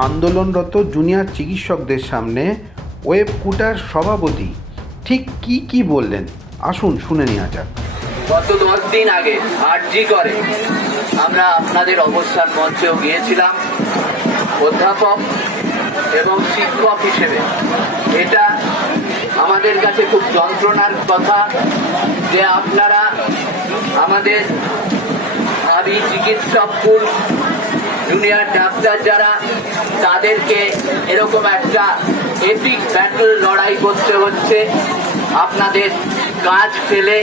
আন্দোলনরত জুনিয়র চিকিৎসকদের সামনে ওয়েব কুটার সভাপতি। ঠিক কি কি বললেন? আসুন শুনে নেওয়া যাক। গত দশ দিন আগে আরজি করে। আমরা আপনাদের অবস্থান মঞ্চেও গিয়েছিলাম। অধ্যাপক এবং শিক্ষক হিসেবে। এটা আমাদের কাছে খুব যন্ত্রণার কথা যে আপনারা আমাদের ভাবি চিকিৎসক স্কুল জুনিয়র ডাক্তার যারা, তাদেরকে এরকম একটা এপিক ব্যাটল লড়াই করতে হচ্ছে। আপনাদের কাজ ফেলে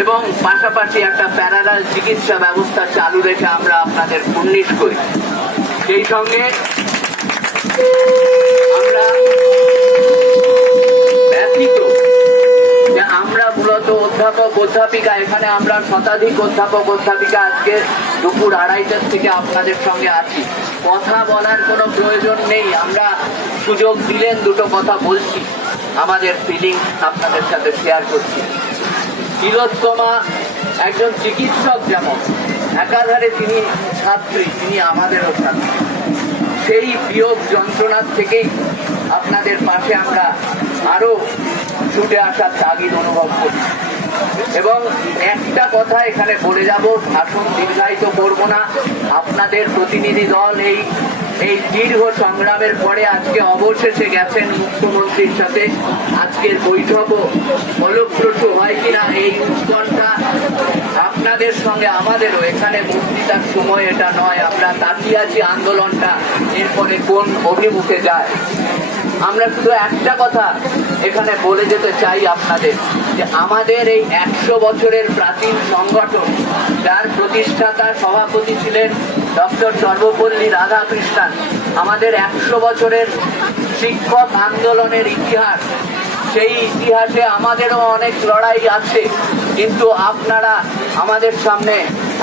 এবং পাশাপাশি একটা প্যারালাল চিকিৎসা ব্যবস্থা চালু রেখে আমরা আপনাদের কুর্নিশ করি। সেই সঙ্গে আমরা অধ্যাপক, এখানে আমরা শতাধিক অধ্যাপক, অধ্যাপিকা আজকে দুপুর আড়াইটার থেকে আপনাদের সঙ্গে আছি। কথা বলার কোনো প্রয়োজন নেই, আমরা সুযোগ দিলেন দুটো কথা বলছি। আমাদের ফিলিং আপনাদের সাথে শেয়ার করছি। তিলোত্তমা একজন চিকিৎসক যেমন, একাধারে তিনি ছাত্রী, তিনি আমাদেরও ছাত্রী সেই বিয়োগ যন্ত্রণার থেকেই আপনাদের পাশে আমরা আরও ছুটে আসার তাগিদ অনুভব করি। এবং একটা কথা এখানে বলে যাব, ভাষণ দীর্ঘায়িত করব না। আপনাদের প্রতিনিধি দল এই এই দীর্ঘ সংগ্রামের পরে আজকে অবশেষে গেছেন মুখ্যমন্ত্রীর সাথে। আজকের বৈঠকও ফলপ্রসূ হয় কিনা এই উৎকণ্ঠা আপনাদের সঙ্গে আমাদেরও। এখানে বক্তৃতার সময় এটা নয়, আমরা তাকিয়ে আছি আন্দোলনটা, এরপরে কোন অভিমুখে যায়। আমরা শুধু একটা কথা এখানে বলে যেতে চাই আপনাদের যে আমাদের এই একশো বছরের প্রাচীন সংগঠন, যার প্রতিষ্ঠাতা সভাপতি ছিলেন ডক্টর সর্বপল্লী রাধাকৃষ্ণান, আমাদের একশো বছরের শিক্ষক আন্দোলনের ইতিহাস, সেই ইতিহাসে আমাদেরও অনেক লড়াই আছে। কিন্তু আপনারা আমাদের সামনে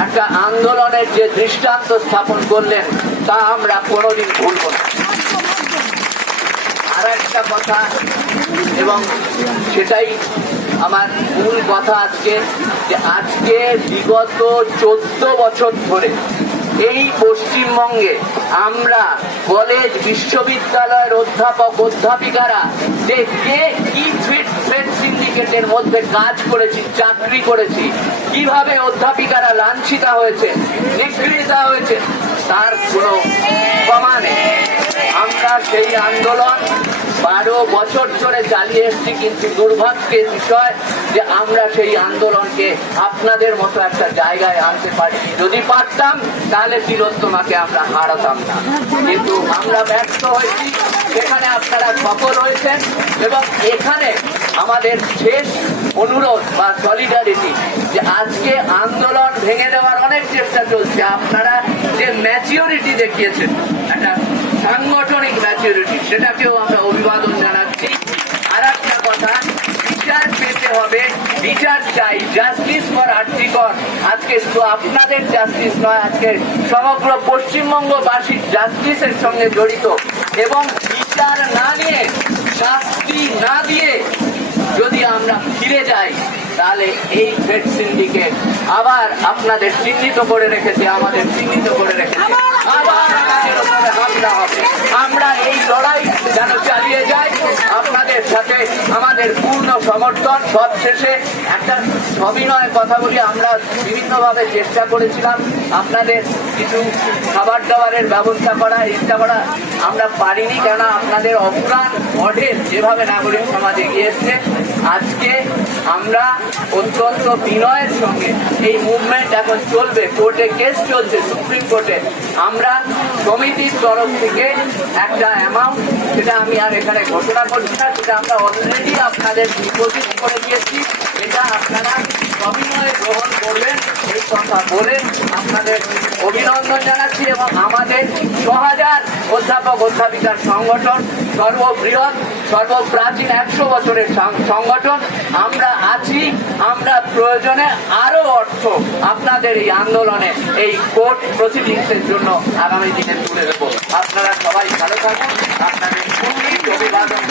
একটা আন্দোলনের যে দৃষ্টান্ত স্থাপন করলেন, তা আমরা কোনোদিন ভুলব না। আর একটা কথা, এবং সেটাই আমার মূল কথা আজকে, যে আজকে বিগত চোদ্দ বছর ধরে এই পশ্চিমবঙ্গে আমরা কলেজ বিশ্ববিদ্যালয়ের অধ্যাপক, অধ্যাপিকারা যে কে কি ফিট ফ্রেড সিন্ডিকেটের মধ্যে কাজ করেছি, চাকরি করেছি, কীভাবে অধ্যাপিকারা লাঞ্ছিতা হয়েছে নিগৃহীতা হয়েছে তার কোনো প্রমাণে আমরা সেই আন্দোলন বারো বছর ধরে চালিয়ে এসেছি, কিন্তু দুর্ভাগ্যের বিষয় যে আমরা সেই আন্দোলনকে আপনাদের মতো একটা জায়গায় আনতে পারি যদি পারতাম, তাহলে তিলোত্তমাকে আমরা হারাতাম না। কিন্তু আমরা ব্যর্থ হয়েছি। সেখানে আপনারা সফল হয়েছেন এবং এখানে আমাদের শেষ অনুরোধ বা সলিডারিটি যে আজকে আন্দোলন ভেঙে দেওয়ার অনেক চেষ্টা চলছে। আপনারা দেখিয়েছেন। একটা সাংগঠনিক ম্যাচিউরিটি সেটাকেও আমরা অভিবাদন জানাচ্ছি। আর একটা কথা, বিচার পেতে হবে, বিচার চাই জাস্টিস ফর আর্থিকর আজকে শুধু আপনাদের জাস্টিস নয়, আজকে সমগ্র পশ্চিমবঙ্গবাসীর জাস্টিসের সঙ্গে জড়িত। এবং বিচার না নিয়ে, শাস্তি না দিয়ে যদি আমরা ফিরে যাই, তাহলে এই ফেড সিন্ডিকেট আবার আপনাদের চিহ্নিত করে রেখেছে, আমাদের চিহ্নিত করে রেখেছে। আমরা এই লড়াই যেন চালিয়ে যাই, আপনাদের সাথে আমাদের পূর্ণ সমর্থন। সব শেষে একটা সবিনয় কথা বলি, আমরা বিভিন্নভাবে চেষ্টা করেছিলাম আপনাদের কিছু খাবার দাবারের ব্যবস্থা করা, ইচ্ছা করা। আমরা পারিনি কেন আপনাদের অপুরাণ মডেল যেভাবে নাগরিক সমাজে গিয়েছে আজকে আমরা অত্যন্ত বিনয়ের সঙ্গে এই মুভমেন্ট এখন চলবে কোর্টে কেস চলছে সুপ্রিম কোর্টে আমরা সমিতির তরফ থেকে একটা অ্যামাউন্ট সেটা আমি আর এখানে ঘোষণা করছি না, সেটা আমরা অলরেডি আপনাদের ডিপোজিট করে দিয়েছি। এটা আপনারা সবিনয়ে গ্রহণ করবেন, এই কথা বলে আপনাদের অভিনন্দন জানাচ্ছি এবং আমাদের ছ হাজার অধ্যাপক অধ্যাপিকার সংগঠন সর্ববৃহৎ সর্বপ্রাচীন একশো বছরের সংগঠন। আমরা আছি, আমরা প্রয়োজনে আরও অর্থ আপনাদের এই আন্দোলনে, এই কোর্ট প্রসিডিংসের জন্য আগামী দিনে তুলে দেবো। আপনারা সবাই ভালো থাকুন। আপনাদের অভিবাদন